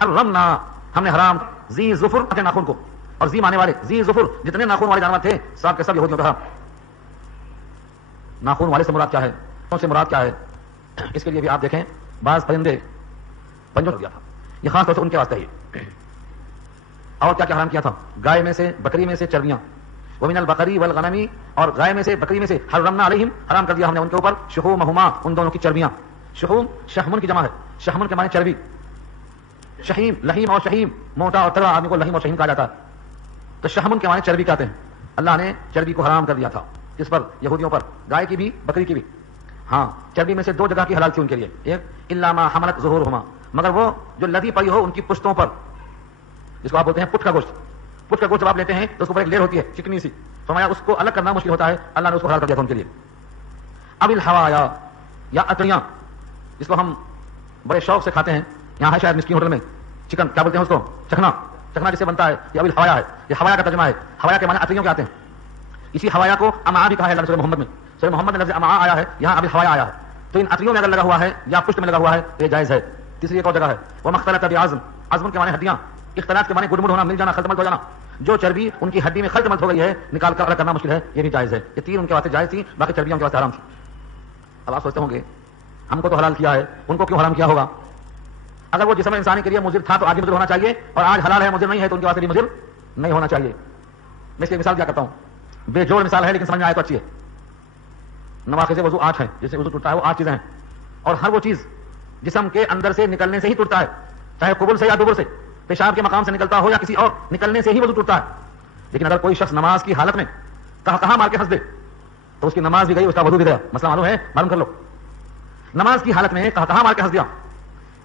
حرمنا ہم نے حرام ذی ظفر کے ناخن کو، اور ذی مانے والے ذی ظفر جتنے ناخن والے جانور تھے سب کے سب یہودیوں کا. ناخن والے سے مراد کیا ہے، کون سے مراد کیا ہے؟ اس کے لیے بھی آپ دیکھیں بعض پرندے پنجوں کر دیا تھا، یہ خاص طور سے ان کے واسطے ہی. اور کیا کیا حرام کیا تھا؟ گائے میں سے، بکری میں سے چربیاں، ومن البقری والغنمی، اور گائے میں سے بکری میں سے حرمنا علیہم حرام کر دیا ہم نے ان کے اوپر شحومہما ان دونوں کی چربیاں. شحوم شحمن کی جمع ہے، شحمن کے معنی چربی. شہیم لہیم اور شہیم موٹا اور تگڑا آدمی کو لہیم اور شہیم کہا جاتا ہے، تو شحمن کے معنی چربی کہتے ہیں. اللہ نے چربی کو حرام کر دیا تھا کس پر؟ یہودیوں پر، گائے کی بھی بکری کی بھی. ہاں چربی میں سے دو جگہ کی حلال تھی ان کے لیے، ایک الا ما حملت ظہورہما، مگر وہ جو لدی پڑی ہو ان کی پشتوں پر، جس کو آپ بولتے ہیں پٹ کا گوشت. پٹ کا گوشت جب آپ لیتے ہیں تو اس کے اوپر ایک لیئر ہوتی ہے چکنی سی، فرمایا اس کو الگ کرنا مشکل ہوتا ہے، اللہ نے اس کو حلال کر دیا تھا ان کے لیے. اب الحوایا یا اتڑیاں جس کو ہم بڑے شوق سے کھاتے ہیں، یہاں ہے شاید مسکین ہوٹل میں چکن، کیا بولتے ہیں اس کو؟ چکھنا. چکھنا جسے بنتا ہے یہ اب الحوایا ہے. یہ حوایا کا ترجمہ ہے. حوایا کے معنی اتڑیوں کے آتے ہیں. اسی حوایا کو امعاء بھی کہا ہے اللہ نے سورہ محمد میں. سورہ محمد میں لفظ امعاء آیا ہے، یہاں اب الحوایا آیا ہے. تو ان اتڑیوں میں اگر لگا ہوا ہے یا پشت میں لگا ہوا ہے تو یہ جائز ہے. تیسری ایک اور جگہ ہے وہ مختلط بعظم، عظم کے معنی ہڈیاں، اختلاط کے معنی گڑ مڑ ہونا، مل جانا، خلط ہو جانا. جو چربی ان کی ہڈی میں خلط ملت ہو گئی ہے نکال کر الگ کرنا مشکل ہے، یہ بھی جائز ہے. یہ تین ان کے واسطے جائز تھی، باقی چربیاں ان کے واسطے حرام تھی. اب آپ سوچتے ہوں گے ہم کو تو حلال کیا ہے، ان کو کیوں حرام کیا ہوگا؟ اگر وہ جسم انسانی کے لیے مضر تھا تو آج مضر ہونا چاہیے، اور آج حلال ہے مضر نہیں ہے تو ان کے واسطے بھی مضر نہیں ہونا چاہیے. میں اس کی مثال کیا کرتا ہوں، بے جوڑ مثال ہے لیکن سمجھ میں آئے تو اچھی ہے. نواقض وضو 8 ہیں، جس سے وضو ٹوٹتا ہے وہ 8 چیزیں ہیں، اور ہر وہ چیز جسم کے اندر سے نکلنے سے ہی ٹوٹتا ہے، چاہے قبل سے یا دبر سے، پیشاب کے مقام سے نکلتا ہو یا کسی اور نکلنے سے ہی وضو ٹوٹتا ہے. لیکن اگر کوئی شخص نماز کی حالت میں کہاں مار کے ہنس دے تو اس کی نماز بھی گئی، اس کا وضو بھی گیا. مسئلہ معلوم ہے؟ معلوم کر لو. نماز کی حالت میں کہاں مار کے ہنس دیا،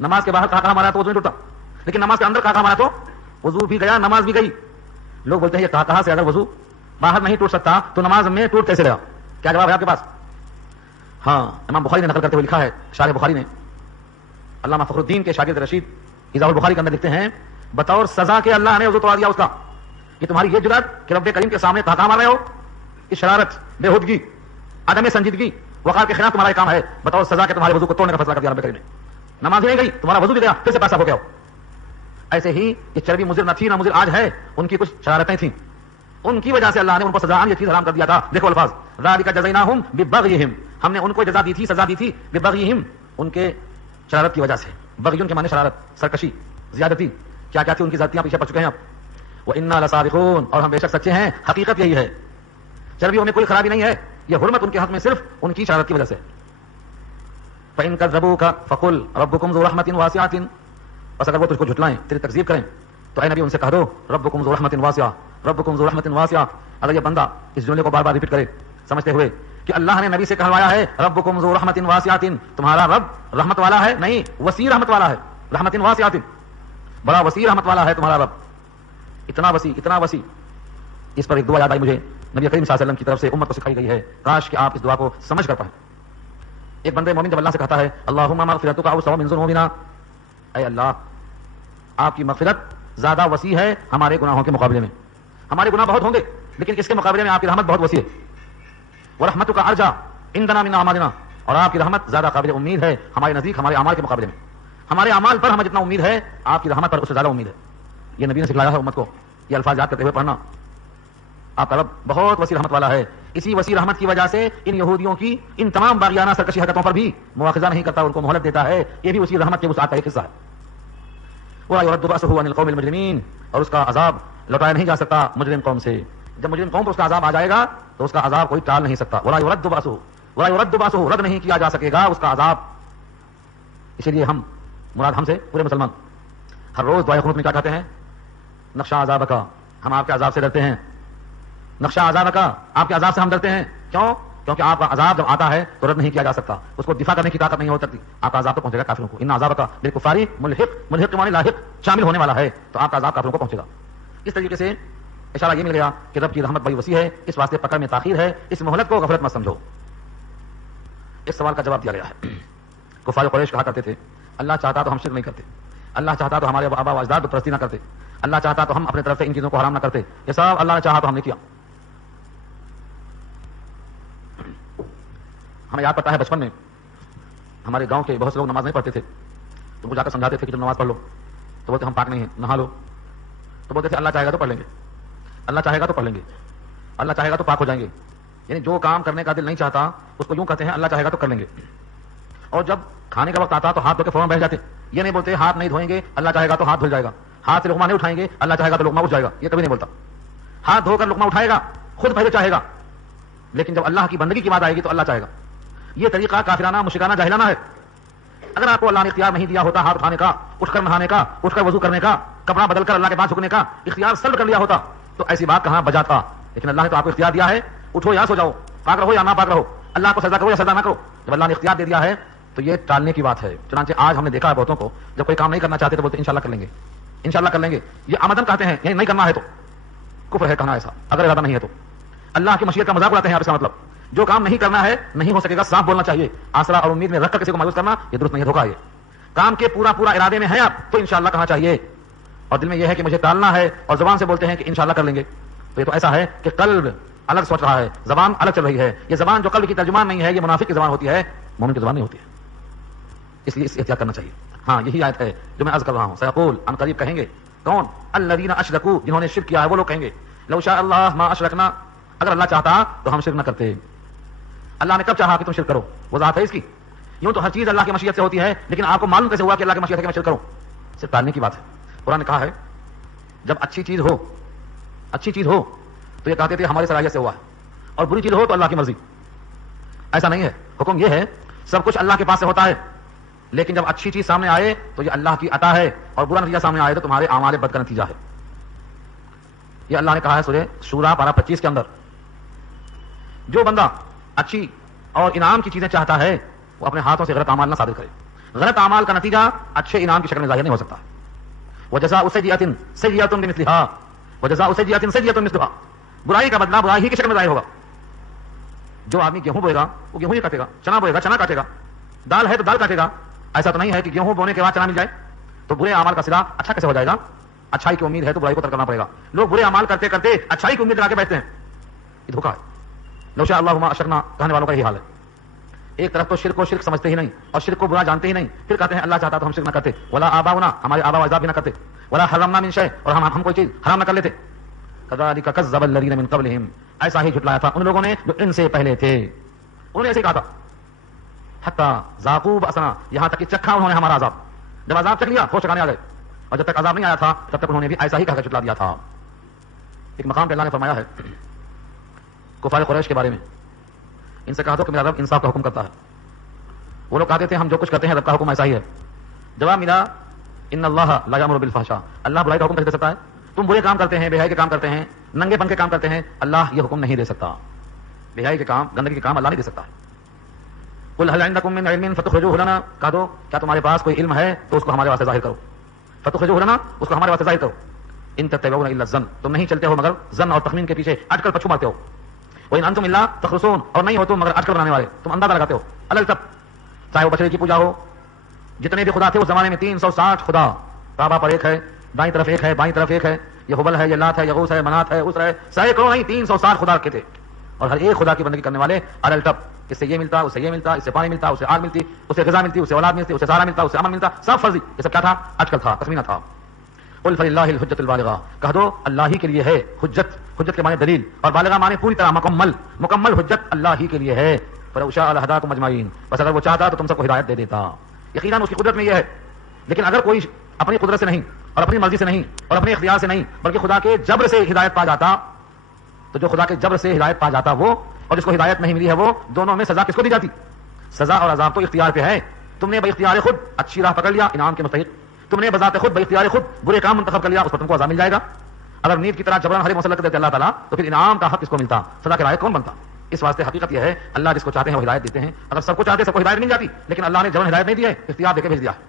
نماز کے باہر کہاں مارا تو وضو نہیں ٹوٹا، لیکن نماز کے اندر کہاں مارا تو وضو بھی گیا، نماز بھی گئی. لوگ بولتے ہیں یہ کہاں سے اگر وضو باہر نہیں ٹوٹ سکتا تو نماز میں ٹوٹ کیسے گیا؟ کیا جواب ہے آپ کے پاس؟ ہاں امام بخاری نے نقل کرتے ہوئے لکھا ہے، شارح بخاری نے، علامہ فخر الدین کے شاگرد رشید ایضاح البخاری کے اندر لکھتے ہیں بطور سزا کے اللہ نے وضو توڑا دیا اس کا، کہ تمہاری یہ جرات کہ رب کریم کے سامنے کہاں مار رہے ہو، اس شرارت، بے ہودگی، عدم سنجیدگی، وقار کے خلاف تمہارا کام ہے، بطور سزا کے تمہارے وضو کو توڑنے کا فیصلہ کر دیا رب کریم نے. نماز نہیں گئی، تمہارا وضو بھی گیا، پھر سے پیسہ ہو گیا. ایسے ہی یہ چربی مضر نہ تھی نہ مضر آج ہے، ان کی کچھ شرارتیں تھیں، ان کی وجہ سے اللہ نے ان کو سزا یہ چیز حرام کر دیا تھا. دیکھو الفاظ، ذالک جزیناہم ببغیہم، ہم نے ان کو جزا دی تھی، سزا دی تھی، ببغیہم ان کے شرارت کی وجہ سے. بغی ان کے معنی شرارت، سرکشی، زیادتی. کیا کیا تھی ان کی زیادتیاں پیچھے پڑ چکے ہیں آپ. وَإِنَّا لَصَادِقُونَ، اور ہم بے شک سچے ہیں، حقیقت یہی ہے. چربیوں میں کوئی خرابی نہیں ہے، یہ حرمت ان کے حق میں صرف ان کی شرارت کی وجہ سے. فَإِن كَذَّبُوكَ فَقُلْ رَبُّكُمْ ذُو رَحْمَةٍ وَاسِعَةٍ، بس اگر وہ تجھ کو جھٹلائیں، تیری تکذیب کریں تو اے نبی ان سے کہہ دو ربکم ذو رحمۃ واسعہ، ربکم ذو رحمۃ واسعہ. اگر یہ بندہ اس جملے کو بار بار ریپیٹ کرے سمجھتے ہوئے کہ اللہ نے نبی سے کہلوایا ہے ربکم ذو رحمۃ واسعہ، تمہارا رب رحمت والا ہے، نہیں وسیع رحمت والا ہے، رحمۃ واسعہ، بڑا وسیع رحمت والا ہے تمہارا رب، اتنا وسیع اتنا وسیع. اس پر ایک دعا یاد آئی مجھے، نبی کریم صلی اللہ علیہ وسلم کی طرف سے امت کو سکھائی گئی ہے، کاش کہ آپ اس دعا کو سمجھ کر پائیں. ایک بندے مومن جب اللہ سے کہتا ہے اللہم مغفرتک اوسع من ذنوبنا، اے اللہ آپ کی مغفرت زیادہ وسیع ہے ہمارے گناہوں کے مقابلے میں. ہمارے گناہ بہت ہوں گے لیکن اس کے مقابلے میں آپ کی رحمت بہت وسیع ہے. ورحمتک ارجا عندنا من اعمالنا، اور آپ کی رحمت زیادہ قابل امید ہے ہمارے نزدیک ہمارے اعمال کے مقابلے میں. ہمارے اعمال پر ہمیں جتنا امید ہے آپ کی رحمت پر اس سے زیادہ امید ہے. یہ نبی نے سکھلایا ہے امت کو، یہ الفاظ یاد کرتے ہوئے پڑھنا. آپ کا رب بہت وسیع رحمت والا ہے، اسی وسیع رحمت کی وجہ سے ان یہودیوں کی ان تمام باغیانہ سرکشی حرکتوں پر بھی مواخذہ نہیں کرتا، ان کو مہلت دیتا ہے. یہ بھی اسی رحمت کے وسعت کا ایک حصہ ہے. وَلَا يُرَدُّ بَأْسُهُ عَنِ الْقَوْمِ الْمُجْرِمِينَ، اور اس کا عذاب لوٹایا نہیں جا سکتا مجرم قوم سے. جب مجرم قوم پر اس کا عذاب آ جائے گا تو اس کا عذاب کوئی ٹال نہیں سکتا. وَلَا يُرَدُّ بَأْسُهُ، رد نہیں کیا جا سکے گا اس کا عذاب. اسی لیے ہم مراد ہم سے پورے مسلمان ہر روز دعائے قنوت میں کیا کہتے ہیں؟ نخشى عذابک، ہم آپ کے عذاب سے ڈرتے ہیں. نخشى عذابک، آپ کے عذاب سے ہم ڈرتے ہیں. کیوں؟ کیونکہ آپ کا عذاب جب آتا ہے تو رد نہیں کیا جا سکتا، اس کو دفاع کرنے کی طاقت نہیں ہو سکتی. آپ کا عذاب تو پہنچے گا کافروں کو. ان عذابک بالکفار ملحق، ملحق معنی لاحق، شامل ہونے والا ہے، تو آپ کا عذاب کافروں کو پہنچے گا. اس طریقے سے اشارہ یہ مل گیا کہ رب کی رحمت بڑی وسیع ہے، اس واسطے پکڑ میں تاخیر ہے، اس مہلت کو غفلت مت سمجھو. اس سوال کا جواب دیا گیا ہے. کفار قریش کہا کرتے تھے اللہ چاہتا تو ہم شرک نہیں کرتے، اللہ چاہتا تو ہمارے آبا و اجداد بت پرستی نہ کرتے، اللہ چاہتا تو ہم اپنے طرف سے ان چیزوں کو حرام نہ کرتے. یہ سب اللہ نے چاہا تو ہم نے کیا. ہمیں یاد پڑتا ہے بچپن میں ہمارے گاؤں کے بہت سے لوگ نماز نہیں پڑھتے تھے تو وہ جا کر سمجھاتے تھے کہ تم نماز پڑھ لو. تو بولتے ہم پاک نہیں ہیں, نہا لو. تو بولتے تھے اللہ چاہے گا تو پڑھ لیں گے, اللہ چاہے گا تو پڑھ لیں گے, اللہ چاہے گا تو پاک ہو جائیں گے. یعنی جو کام کرنے کا دل نہیں چاہتا اس کو یوں کہتے ہیں اللہ چاہے گا تو کر لیں گے. اور جب کھانے کا وقت آتا تو ہاتھ دھو کے فوراً بیٹھ جاتے. یہ نہیں بولتے ہاتھ نہیں دھوئیں گے اللہ چاہے گا تو ہاتھ دھل جائے گا, ہاتھ سے لقمہ نہیں اٹھائیں گے اللہ چاہے گا تو لقمہ اٹھ جائے گا. یہ کبھی نہیں بولتا. ہاتھ دھو کر لقمہ اٹھائے گا, خود پہلے چاہے گا, لیکن جب اللہ کی بندگی کی بات آئے گی تو اللہ چاہے گا. یہ طریقہ کافرانہ, مشرکانہ, جاہلانہ ہے. اگر آپ کو اللہ نے اختیار نہیں دیا ہوتا ہاتھ اٹھانے کا, اٹھ کر نہانے کا, اٹھ کر وضو کرنے کا, کپڑا بدل کر اللہ کے پاس جھکنے کا اختیار سلب کر لیا ہوتا تو ایسی بات کہاں بجا تھا. لیکن اللہ نے تو آپ کو اختیار دیا ہے, اٹھو یا سو جاؤ, پاک رہو یا نہ پاک رہو, اللہ کو سجدہ کرو یا سجدہ نہ کرو. جب اللہ نے اختیار دے دیا ہے تو یہ ٹالنے کی بات ہے. چنانچہ آج ہم نے دیکھا ہے بہتوں کو جب کوئی کام نہیں کرنا چاہتے تو بولتے انشاءاللہ کر لیں گے, انشاءاللہ کر لیں گے. یہ آمدن کہتے ہیں, یعنی نہیں کرنا ہے تو کفر ہے کہنا ایسا, اگر ارادہ نہیں ہے تو. اللہ کی مشیت کا مذاق اڑاتے ہیں آپ. اس کا مطلب جو کام نہیں کرنا ہے نہیں ہو سکے گا, صاف بولنا چاہیے. آسرا اور امید میں رکھ کر کسی کو مایوس کرنا یہ درست نہیں ہے, دھوکہ ہے. کام کے پورا ارادے میں ہے آپ تو انشاءاللہ کہنا چاہیے, اور دل میں یہ ہے کہ مجھے ٹالنا ہے اور زبان سے بولتے ہیں کہ انشاءاللہ کر لیں گے. تو یہ تو ایسا ہے کہ قلب الگ سوچ رہا ہے, زبان الگ چل رہی ہے. یہ زبان جو قلب کی ترجمان نہیں ہے یہ منافق کی زبان ہوتی ہے, مومن کی زبان نہیں ہوتی ہے. اس لیے اس احتیاط کرنا چاہیے. ہاں یہی آیت ہے جو میں عرض کر رہا ہوں. سیقول ان قریب کہیں گے کون, الذین اشرکوا, جنہوں نے شرک کیا ہے وہ لوگ کہیں گے لو شاء اللہ ما اشرکنا, اگر اللہ چاہتا تو ہم شرک نہ کرتے. اللہ نے کب چاہا کہ تم شرک کرو, وہ ذات ہے اس کی. یوں تو ہر چیز اللہ کی مشیت سے ہوتی ہے, لیکن آپ کو معلوم کیسے ہوا کہ اللہ کی مشیت ہے کہ میں شرک کروں؟ صرف ٹالنے کی بات ہے. قرآن نے کہا ہے جب اچھی چیز ہو تو یہ کہتے تھے ہماری صلاحیت سے ہوا ہے, اور بری چیز ہو تو اللہ کی مرضی. ایسا نہیں ہے. حکم یہ ہے سب کچھ اللہ کے پاس سے ہوتا ہے, لیکن جب اچھی چیز سامنے آئے تو یہ اللہ کی عطا ہے, اور برا نتیجہ سامنے آئے تو تمہارے اعمال بد کا نتیجہ ہے. یہ اللہ نے کہا ہے سورہ شورا پارہ 25 کے اندر. جو بندہ اچھی اور انعام کی چیزیں چاہتا ہے وہ اپنے ہاتھوں سے غلط اعمال نہ صادر کرے. غلط اعمال کا نتیجہ اچھے انعام کی شکل میں ظاہر نہیں ہو سکتا. وجزاء سیئۃ سیئۃ بمثلھا وجزاء سیئۃ سیئۃ مثلھا, برائی کا بدلہ برائی ہی کی شکل میں ظاہر ہوگا. جو آدمی گیہوں بوئے گا وہ گیہوں ہی کاٹے گا, چنا بوئے گا چنا کاٹے گا, دال ہے تو دال کاٹے گا. ایسا تو نہیں ہے کہ گیہوں بونے کے بعد چنا مل جائے. تو برے اعمال کا صلہ اچھا کیسے ہو جائے گا؟ اچھائی کی امید ہے تو برائی کو ترک کرنا پڑے گا. لوگ برے اعمال کرتے کرتے اچھائی کی امید لگا کے بیٹھتے ہیں, یہ دھوکہ ہے. لو شاء اللہ ما اشرکنا کہنے والوں کا یہی حال ہے. ایک طرف تو شرک کو شرک سمجھتے ہی نہیں اور شرک کو برا جانتے ہی نہیں, پھر کہتے ہیں اللہ چاہتا تو ہم شرک نہ کرتے, ولا آباؤنا, ہمارے آبا و اجداد بھی نہ کرتے, ولا حرمنا من شیء, اور ہم کوئی چیز حرام نہ کر لیتے. کذالک کذب الذین من قبلہم, ایسا ہی جھٹلایا تھا ان لوگوں نے جو ان سے پہلے تھے. انہوں نے ایسے کہا تھا حتی ذاقوا بأسنا, یہاں تک کہ چکھا انہوں نے ہمارا عذاب. جب عذاب چکھ لیا ہوش ٹھکانے آ گئے, اور جب تک عذاب نہیں آیا تھا تب تک انہوں نے بھی ایسا ہی کہا کر جھٹلا دیا تھا. ایک مقام پہ اللہ نے فرمایا ہے کفار قریش کے بارے میں, ان سے کہا دو کہ میرا رب انصاف کا حکم کرتا ہے. وہ لوگ کہتے تھے ہم جو کچھ کرتے ہیں رب کا حکم ایسا ہی ہے. جواب ملا ان اللہ لا یامر بالفحشاء, اللہ برائی کا حکم کیسے دے سکتا ہے؟ تم برے کام کرتے ہیں, بے حیائی کے کام کرتے ہیں, ننگے پن کے کام کرتے ہیں, اللہ یہ حکم نہیں دے سکتا. بے حیائی کے کام, گندگی کے کام اللہ نہیں دے سکتا ہے. قل هل عندكم من علم فتخرجوه لنا, کہہ دو کیا تمہارے پاس کوئی علم ہے تو اس کو ہمارے واسطے ظاہر کرو. فتخرجوه لنا, اس کو ہمارے واسطے ظاہر کرو. ان تتبعون الا الظن, تم نہیں چلتے ہو مگر ظن اور تخمین کے پیچھے اٹ کر پچھو مارتے ہو. وان انتم الا تخرصون, اور نہیں ہو تم مگر اٹ کر بنانے والے, تم اندازہ لگاتے ہو. الگ تب, چاہے وہ بچڑے کی پوجا ہو, جتنے بھی خدا تھے اس زمانے میں 360 خدا, کعبہ پر ایک ہے, دائیں طرف ایک ہے, بائیں طرف ایک ہے, یہ حبل ہے, یہ لات ہے, یغوث ہے, منات ہے, اسر ہے, سینکڑوں نہیں 360 خدا رکھے تھے, اور ہر ایک خدا کی بندگی کرنے والے الگ تب. اس سے یہ ملتا, اس سے یہ ملتا, اس سے پانی ملتا, اس سے آگ ملتی, اس سے غذا ملتی, اس سے اولاد ملتی, اس سے سہارا ملتا, اس سے امن ملتا, سب فرضی. یہ سب کیا تھا؟ اٹکل تھا, تخمینہ تھا. قل فللہ الحجۃ البالغہ, کہہ دو اللہ ہی کے لیے ہے حجت. حجت کے معنی دلیل, اور بالغہ معنی پوری طرح مکمل حجت اللہ ہی کے لیے ہے. فلو شاء لہداکم اجمعین, بس اگر وہ چاہتا تو تم سب کو ہدایت دے دیتا. یقیناً اس کی قدرت میں یہ ہے, لیکن اگر کوئی اپنی قدرت سے نہیں اور اپنی مرضی سے نہیں اور اپنے اختیار سے نہیں بلکہ خدا کے جبر سے ہدایت پا جاتا, تو جو خدا کے جبر سے ہدایت پا جاتا وہ, اور جس کو ہدایت نہیں ملی ہے وہ, دونوں میں سزا کس کو دی جاتی؟ سزا اور عذاب تو اختیار پہ ہے. تم نے باختیار خود اچھی راہ پکڑ لیا, انعام کے مستحق. تم نے بذات خود باختیار خود برے کام منتخب کر لیا, اس پر تم کو عذاب مل جائے گا. اگر نیت کی طرح جبران ہر مسلط کر دیتے اللہ تعالیٰ تو پھر انعام کا حق کس کو ملتا, سزا کے لائق کون بنتا؟ اس واسطے حقیقت یہ ہے اللہ جس کو چاہتے ہیں وہ ہدایت دیتے ہیں. اگر سب کو چاہتے سب کو ہدایت مل جاتی, لیکن اللہ نے جبران ہدایت نہیں دی ہے, اختیار دے کے بھیج دیا ہے.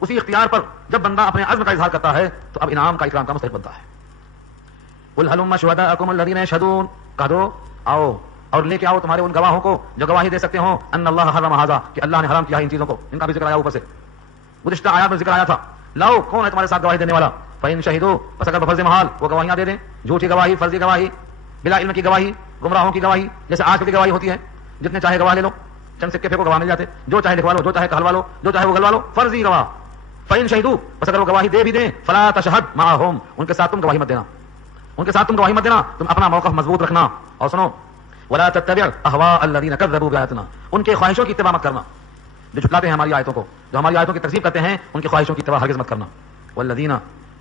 اسی اختیار پر جب بندہ اپنے عزم کا اظہار کرتا ہے تو اب انعام کا اکرام کا مستحق بنتا ہے. قل هلم شهداءكم الذين يشهدون, کہہ دو آؤ اور لے کے آؤ تمہارے ان گواہوں کو جو گواہی دے سکتے ہوں ان اللہ حرم هذا, کہ اللہ نے حرام کیا ہے ان چیزوں کو. ان کا بھی ذکر آیا اوپر سے, گزشتہ آیات میں ذکر آیا تھا. لاؤ کون ہے تمہارے ساتھ گواہی دینے والا؟ فإن شهدوا, بس اگر بفرض محال وہ گواہیاں دے دیں, جھوٹی گواہی, فرضی گواہی, بلا علم کی گواہی, گمراہوں کی گواہی, جیسے آج کی گواہی ہوتی ہے, جتنے چاہے گواہ لے لو, چند سکے پھینکو گواہ مل جاتے, جو چاہے لکھوا لو, جو چاہے کہلوا لو, جو چاہے وہ گلوا لو, فرضی گواہ. فإن شهدوا بس اگر وہ گواہی دے بھی دیں فلا تشهد معهم ان کے ساتھ تم گواہی مت دینا، ان کے ساتھ تم گواہی مت دینا، تم اپنا موقف مضبوط رکھنا. اور سنو ولا تتبع اهواء الذين كذبوا بآياتنا، ان کے خواہشوں کی اتباع مت کرنا جو جھٹلاتے ہیں ہماری آیتوں کو، جو ہماری آیتوں کی تکذیب کرتے ہیں، ان کی خواہشوں کی اتباع ہرگز مت کرنا. والذین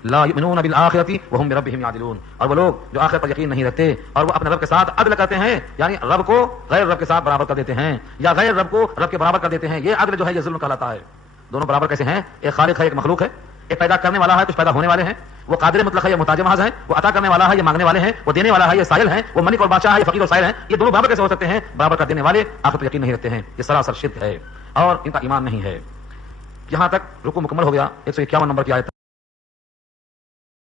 لا یؤمنون بالآخرة وهم بربهم يعدلون، اور وہ لوگ جو آخرت پر یقین نہیں رکھتے اور وہ اپنے رب کے ساتھ عدل کرتے ہیں، یعنی رب کو غیر رب کے ساتھ برابر کر دیتے ہیں یا غیر رب کو رب کے برابر کر دیتے ہیں. یہ عدل جو ہے یہ ظلم کہلاتا ہے. دونوں برابر کیسے ہیں؟ ایک خالق ہے ایک مخلوق ہے، ایک پیدا کرنے والا ہے کچھ پیدا ہونے والے ہیں، وہ قادر مطلق ہے یہ محتاج محض ہے، وہ عطا کرنے والا ہے یہ مانگنے والے ہیں، وہ دینے والا ہے یہ سائل ہیں، وہ ملک اور بادشاہ ہے یہ فقیر اور سائل ہیں. یہ دونوں برابر کیسے ہو سکتے ہیں؟ برابر کر دینے والے آخرت پر یقین نہیں رکھتے ہیں. یہ سراسر شرک ہے اور ان کا ایمان نہیں ہے. یہاں تک رکوع مکمل ہو گیا. 151 نمبر کی آیت.